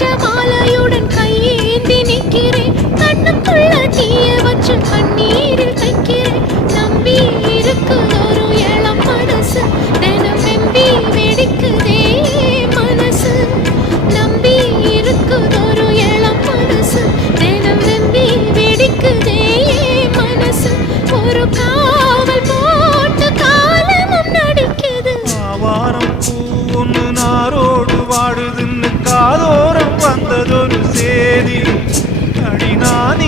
பச்ச மாலையுடன் கையேந்தி நிக்கிறேன் கண்ணுக்குள்ள தீய வச்சு கண்ணீரில் தைக்கிறேன் நம்பி இருக்குதொரு இளம் மனசு தினம் வெம்பி வெடிக்குதே மனசு நம்பி இருக்குதொரு இளம் மனசு தினம் வெம்பி வெடிக்குதே மனசு ஒரு காவல் போட்டு காலமும் நடிக்குது ஆவாரம் பூ ஒன்று நாரோடு வாடுதுன்னு காதோரம் வந்ததொரு சேதி அடி நான்